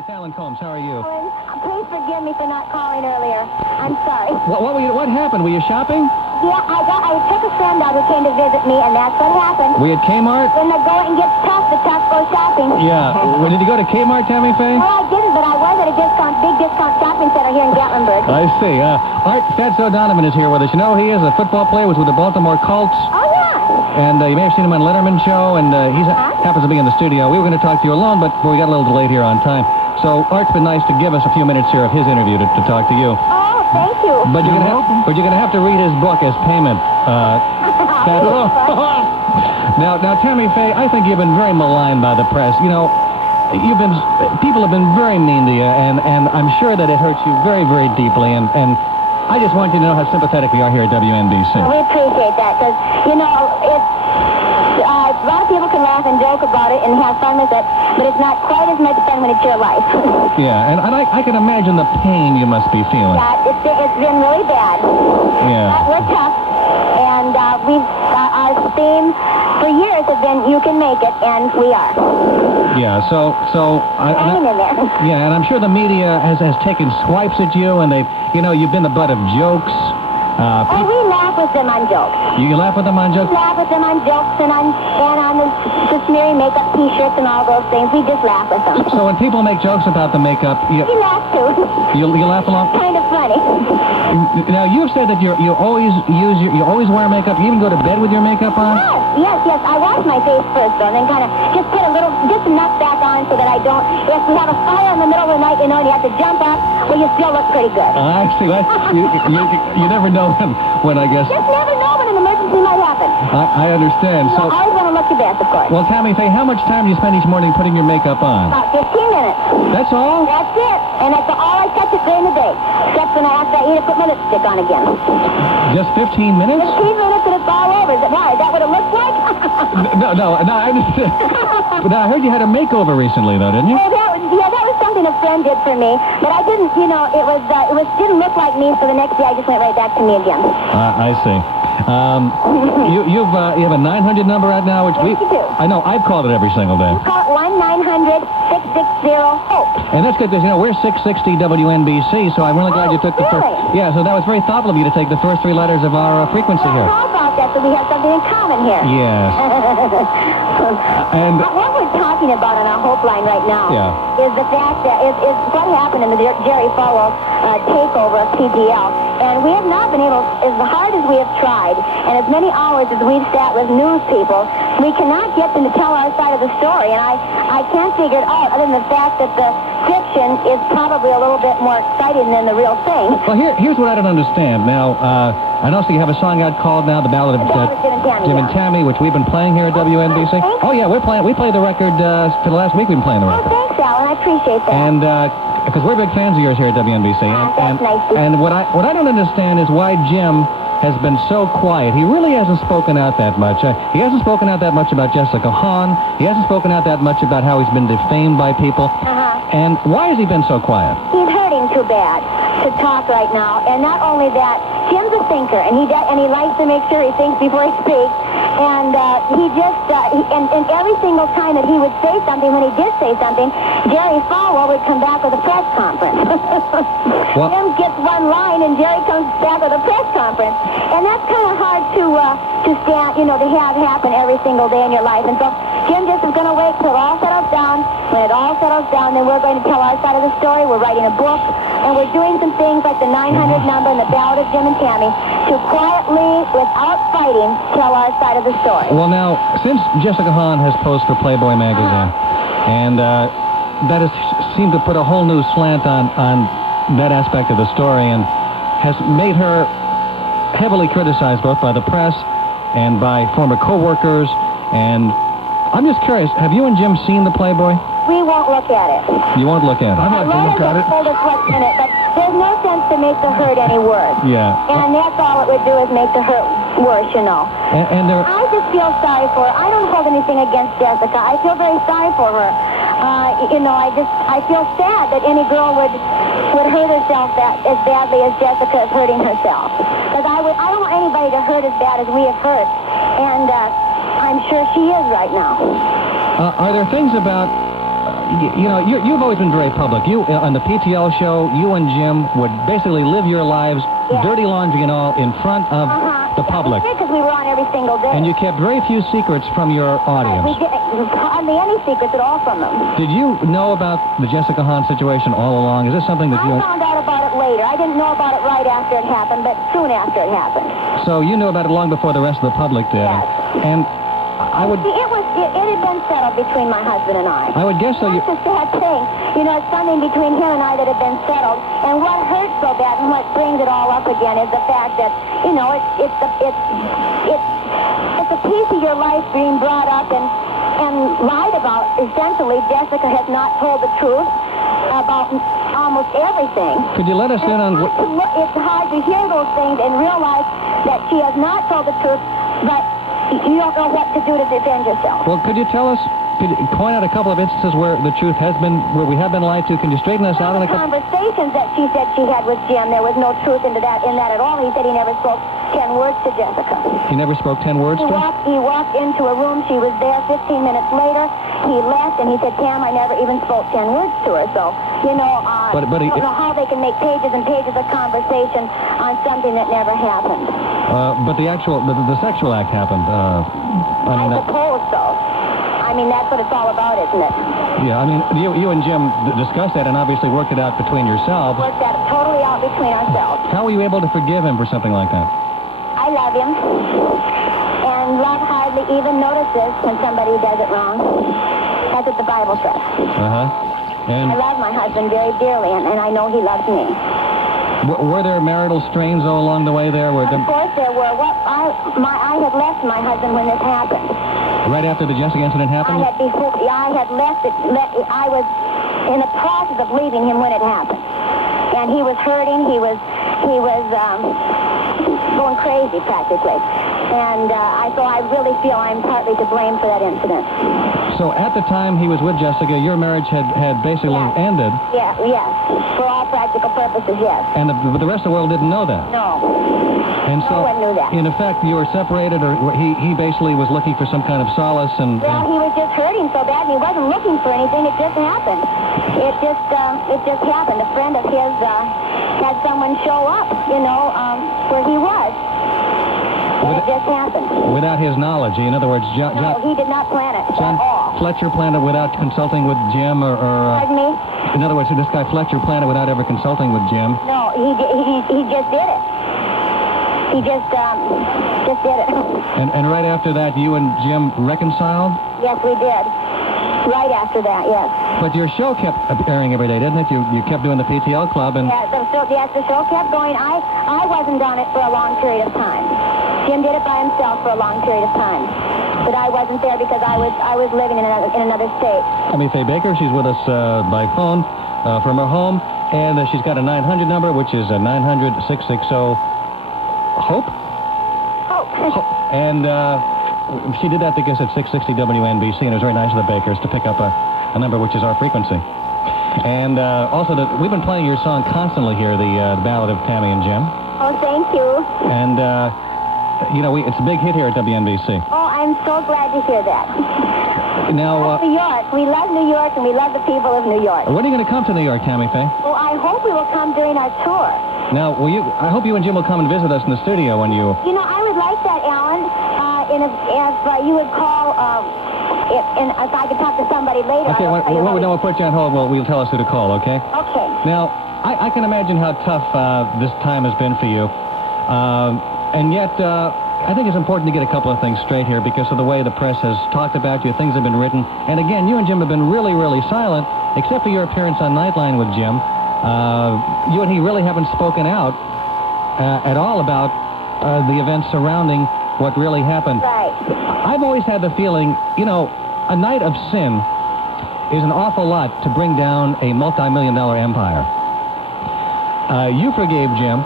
it's Alan Combs. How are you? Alan, please forgive me for not calling earlier. I'm sorry. What happened? Were you shopping? Yeah, I took a friend out who came to visit me, and that's what happened. Were you at Kmart? When the going gets tough, the tough go shopping. Yeah. Well, did you go to Kmart, Tammy Faye? Well, I didn't, but I was at a big discount shopping center here in Gatlinburg. I see. Art Fats O'Donovan is here with us. You know, he is a football player, was with the Baltimore Colts. Oh, yeah. And you may have seen him on Letterman Show, and he happens to be in the studio. We were going to talk to you alone, but we got a little delayed here on time. So Art's been nice to give us a few minutes here of his interview to talk to you. Oh, thank you. But you're gonna have to read his book as payment. Now, Tammy Faye, I think you've been very maligned by the press. You know, people have been very mean to you, and I'm sure that it hurts you very, very deeply. And I just want you to know how sympathetic we are here at WNBC. We appreciate that, because, you know, a lot of people can laugh and joke about it and have fun with it, but it's not quite as much fun when it's your life. Yeah, and I can imagine the pain you must be feeling. Yeah, it's been really bad. Yeah. But we're tough, and our theme for years has been, you can make it, and we are. Yeah, Hanging in there. Yeah, and I'm sure the media has taken swipes at you, and you've been the butt of jokes. And we laugh with them on jokes. You laugh with them on jokes? We laugh with them on jokes and on the smeary makeup T-shirts and all those things. We just laugh with them. So when people make jokes about the makeup, we laugh too. You laugh along? Kind of funny. Now you've said that you always wear makeup. You even go to bed with your makeup on? Yes. I wash my face first, though, and then kind of just put just enough back on so that I don't. If we have a fire in the middle of the night, and you have to jump up, well, you still look pretty good. I see. You never know when I guess. Just never know when an emergency might happen. I understand. So always want to look your best, of course. Well, Tammy Faye, how much time do you spend each morning putting your makeup on? About 15 minutes. That's all? That's it. And that's all I touch it during the day. Except when after I eat, I put my lipstick on again. Just 15 minutes? 15 minutes and it's all over. Why? Is that what it looks like? No. But I heard you had a makeover recently, though, didn't you? Oh, that was something a friend did for me. But I didn't, it didn't look like me, so the next day I just went right back to me again. I see. You have a 900 number right now, which yes, you do. I know. I've called it every single day. You call it 1-900-660-HOPE. And that's good because we're 660 WNBC, so I'm really glad you took the first. Yeah, so that was very thoughtful of you to take the first three letters of our frequency here. How about that? So we have something in common here. Yes. And what we're talking about on our Hope line right now is the fact that is what happened in the Jerry Falwell takeover of TGL. And we have not been able, as hard as we have tried, and as many hours as we've sat with news people, we cannot get them to tell our side of the story. And I can't figure it out other than the fact that the fiction is probably a little bit more exciting than the real thing. Well, here's what I don't understand. Now, I know you have a song out called now, The Ballad of Jim and Tammy, which we've been playing here at WNBC. Oh, yeah, we played the record for the last week. We've been playing the record. Oh, thanks, Alan. I appreciate that. And because we're big fans of yours here at WNBC. That's nice. And what I don't understand is why Jim has been so quiet. He really hasn't spoken out that much. He hasn't spoken out that much about Jessica Hahn. He hasn't spoken out that much about how he's been defamed by people. And why has he been so quiet? He's hurting too bad to talk right now. And not only that, Jim's a thinker, and he likes to make sure he thinks before he speaks. And and every single time that he would say something, when he did say something, Jerry Falwell would come back with a press conference. Jim gets one line, and Jerry comes back with a press conference. And that's kind of hard to stand, to have happen every single day in your life. And so Jim just is going to wait till it all settles down. When it all settles down, then we're going to tell our side of the story. We're writing a book, and we're doing some things like the 900 number and the Ballad of Jim and Tammy to quietly, without fighting, tell our side of the story. Well, now, since Jessica Hahn has posed for Playboy magazine, and that has seemed to put a whole new slant on that aspect of the story, and has made her heavily criticized both by the press and by former co-workers. And I'm just curious, have you and Jim seen the Playboy? We won't look at it. You won't look at it? I'm not going to look at it. Told us what's in it, but there's no sense to make the hurt any worse. Yeah. And that's all it would do is make the hurt worse, And I just feel sorry for her. I don't hold anything against Jessica. I feel very sorry for her. I feel sad that any girl would hurt herself as badly as Jessica is hurting herself. Because I don't want anybody to hurt as bad as we have hurt. And I'm sure she is right now. Are there things about you've always been very public. You, on the PTL show, you and Jim would basically live your lives, dirty laundry and all, in front of the public. Because we were on every single day. And you kept very few secrets from your audience. We did hardly any secrets at all from them. Did you know about the Jessica Hahn situation all along? Is this something that I found out about it later. I didn't know about it right after it happened, but soon after it happened. So you knew about it long before the rest of the public did. Yes. And I would... See, it had been settled between my husband and I. I would guess so. That's a sad thing. It's something between him and I that had been settled. And what hurts so bad and what brings it all up again is the fact that, it's a piece of your life being brought up and lied about. Essentially, Jessica has not told the truth about almost everything. Could you let us in on... It's hard to hear those things and realize that she has not told the truth, but you don't know what to do to defend yourself. Well, could you tell us, could you point out a couple of instances where the truth has been, where we have been lied to? Can you straighten us out on a couple? Conversations that she said she had with Jim, there was no truth in that at all. He said he never spoke 10 words to Jessica. He never spoke 10 words to her? He walked into a room. She was there 15 minutes later. He left, and he said, Tam, I never even spoke 10 words to her. So, I don't know how they can make pages and pages of conversation on something that never happened. But the sexual act happened. I suppose so. That's what it's all about, isn't it? Yeah, you and Jim discussed that and obviously worked it out between yourselves. Worked that totally out between ourselves. How were you able to forgive him for something like that? I love him. And love hardly even notices when somebody does it wrong. That's what the Bible says. And I love my husband very dearly, and I know he loves me. Were there marital strains all along the way there? Of course there were. I had left my husband when this happened. Right after the Jessica incident happened? I had left it. I was in the process of leaving him when it happened. And he was hurting. He was going crazy practically. And so I really feel I'm partly to blame for that incident. So at the time he was with Jessica, your marriage had basically ended? Yes. For all practical purposes, yes. And the rest of the world didn't know that? No. And so, no one knew that. In effect, you were separated, or he basically was looking for some kind of solace and... Well, he was just hurting so bad, and he wasn't looking for anything. It just happened. It just happened. A friend of his had someone show up, where he was. And it just happened. Without his knowledge. In other words, No, he did not plan it at all. Fletcher planned it without consulting with Jim, or Pardon me? In other words, this guy Fletcher planned it without ever consulting with Jim? No, he just did it. He just did it. And right after that, you and Jim reconciled? Yes, we did. Right after that, yes. But your show kept airing every day, didn't it? You kept doing the PTL Club and... Yeah, the show kept going. I wasn't on it for a long period of time. Jim did it by himself for a long period of time. But I wasn't there because I was living in another state. Tammy Faye Bakker, she's with us by phone from her home. And she's got a 900 number, which is 900-660-HOPE? Hope. And she did that because it's 660 WNBC, and it was very nice of the Bakkers to pick up a number which is our frequency. And also, we've been playing your song constantly here, the Ballad of Tammy and Jim. Oh, thank you. And, it's a big hit here at WNBC. Oh, I'm so glad to hear that. Now, New York. We love New York, and we love the people of New York. When are you going to come to New York, Tammy Faye? Well, I hope we will come during our tour. Now, I hope you and Jim will come and visit us in the studio when you... I would like that, Alan. And if you would call, and if I could talk to somebody later... Okay, we'll put you on hold. We'll tell us who to call, okay? Okay. Now, I can imagine how tough this time has been for you. And yet, I think it's important to get a couple of things straight here because of the way the press has talked about you, things have been written. And again, you and Jim have been really, really silent, except for your appearance on Nightline with Jim. You and he really haven't spoken out at all about the events surrounding what really happened. Right. I've always had the feeling, a night of sin is an awful lot to bring down a multi-million-dollar empire. You forgave Jim.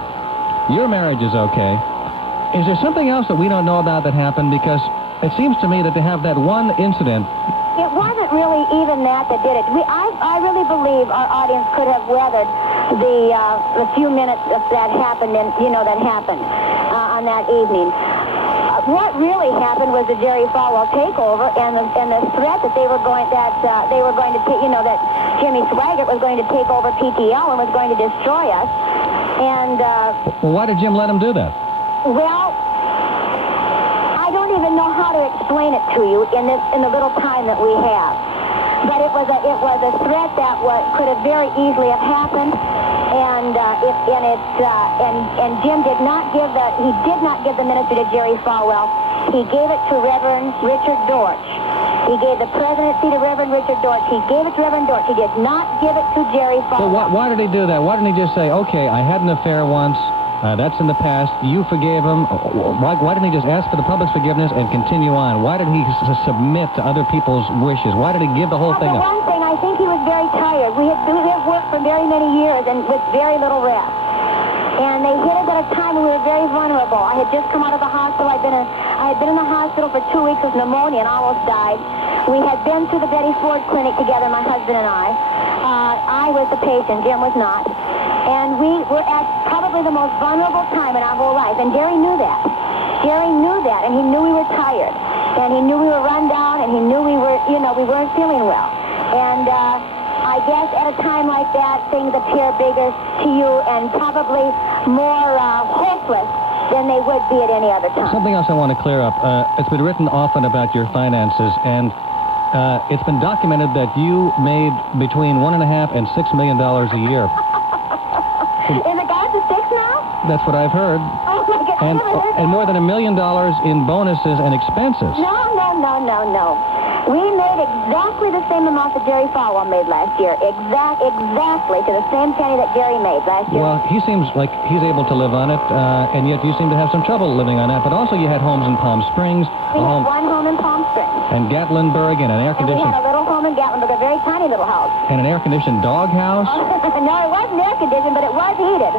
Your marriage is okay. Is there something else that we don't know about that happened? Because it seems to me that to have that one incident... It wasn't really even that did it. I really believe our audience could have weathered the few minutes that happened on that evening. what really happened was the Jerry Falwell takeover and the threat that they were going to take, that Jimmy Swaggart was going to take over PTL and was going to destroy us. And well, why did Jim let him do that? well, I don't even know how to explain it to you in the little time that we have. But it was a threat that could have very easily have happened, and Jim did not give the ministry to Jerry Falwell. He gave it to Reverend Richard Dortch. He gave the presidency to Reverend Richard Dortch. He gave it to Reverend Dortch. He did not give it to Jerry Falwell. So why did he do that? Why didn't he just say, okay, I had an affair once, that's in the past, you forgave him? Why didn't he just ask for the public's forgiveness and continue on? Why did he submit to other people's wishes? Why did he give the whole thing For up? one thing, I think he was very tired. We had worked for very many years and with very little rest. And they hit us at a time when we were very vulnerable. I had just come out of the hospital. I had been in the hospital for 2 weeks with pneumonia and almost died. We had been to the Betty Ford Clinic together, my husband and I. I was the patient, Jim was not. And we were at probably the most vulnerable time in our whole life. And Jerry knew that. Jerry knew that, and he knew we were tired. And he knew we were run down, and he knew we weren't feeling well. And I guess at a time like that, things appear bigger to you and probably more hopeless than they would be at any other time. Something else I want to clear up. It's been written often about your finances, and it's been documented that you made between $1.5 and $6 million a year. In regards to 6 now? That's what I've heard. Oh, my God, I never heard that. And more than $1 million in bonuses and expenses. No. We made exactly the same amount that Jerry Falwell made last year. Exactly to the same penny that Jerry made last year. Well, he seems like he's able to live on it, and yet you seem to have some trouble living on that. But also you had homes in Palm Springs. We had one home in Palm Springs. And Gatlinburg, and an And we air-conditioned... had a little home in Gatlinburg, a very tiny little house. And an air-conditioned doghouse. No, it wasn't air-conditioned, but it was heated.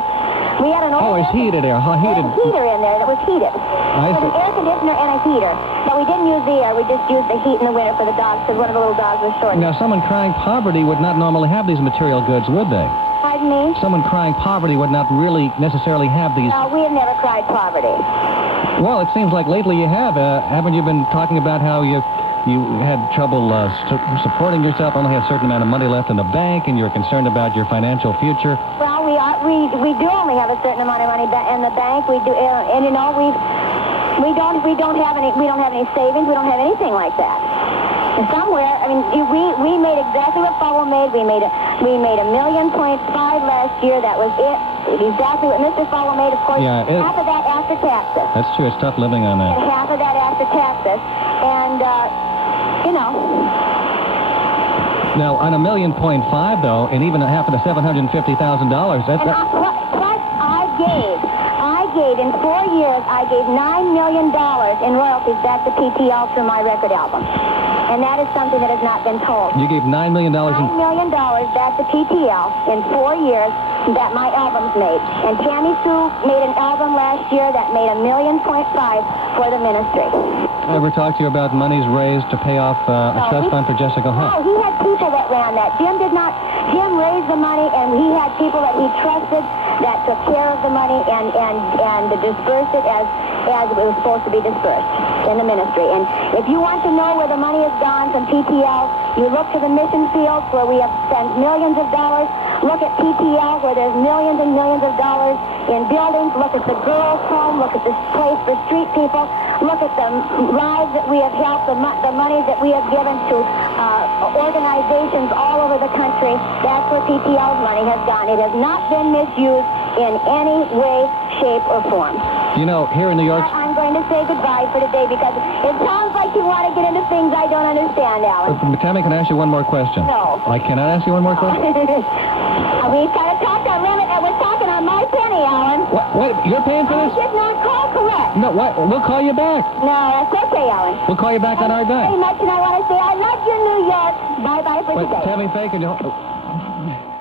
We had an old it's heated air. We had a heater in there that was heated. I With see. an air conditioner and a heater. But we didn't use the air. We just used the heat in the winter for the dogs because one of the little dogs was short. Now, someone crying poverty would not normally have these material goods, would they? Pardon me? Someone crying poverty would not really necessarily have these... No, we have never cried poverty. Well, it seems like lately you have. Haven't you been talking about how you had trouble supporting yourself, only had a certain amount of money left in the bank, and you're concerned about your financial future? Well, we do only have a certain amount of money in the bank. We do, and we don't have any savings. We don't have anything like that. And somewhere, I mean, we made exactly what Falwell made. We made $1.5 million last year. That was it. Exactly what Mr. Falwell made. Of course, Yeah, half of that after taxes. That's true. It's tough living on that. And half of that after taxes. And Now, on $1.5 million, though, and even half of the $750,000, that's... And plus, I gave in 4 years, I gave $9 million in royalties back to PTL through my record album. And that is something that has not been told. You gave $9 million $9 million back to PTL in 4 years that my albums made. And Tammy Sue made an album last year that made $1.5 million for the ministry. Ever talked to you about monies raised to pay off a trust fund for Jessica Hunt? No, he had people that ran that. Jim did not. Jim raised the money, and he had people that he trusted that took care of the money and dispersed it as it was supposed to be dispersed in the ministry. And if you want to know where the money has gone from PTL, you look to the mission fields where we have spent millions of dollars. Look at PTL where there's millions and millions of dollars in buildings. Look at the girls' home. Look at this place for street people. Look at the lives that we have helped, the money that we have given to organizations all over the country. That's where PTL's money has gone. It has not been misused in any way, shape, or form. You know, here in New York... I'm going to say goodbye for today because it sounds like you want to get into things I don't understand, Alan. Tammy, can I ask you one more question? No. I cannot ask you one more question? We've got to talk our limit, and we're talking on my penny, Alan. What? You're paying for I this? did not call correct. No, what? We'll call you back. No, that's okay, Alan. We'll call you back on our Thank you dime. very much, and I want to say I love you, New York. Bye-bye for Wait, today. Tammy Faye, can you...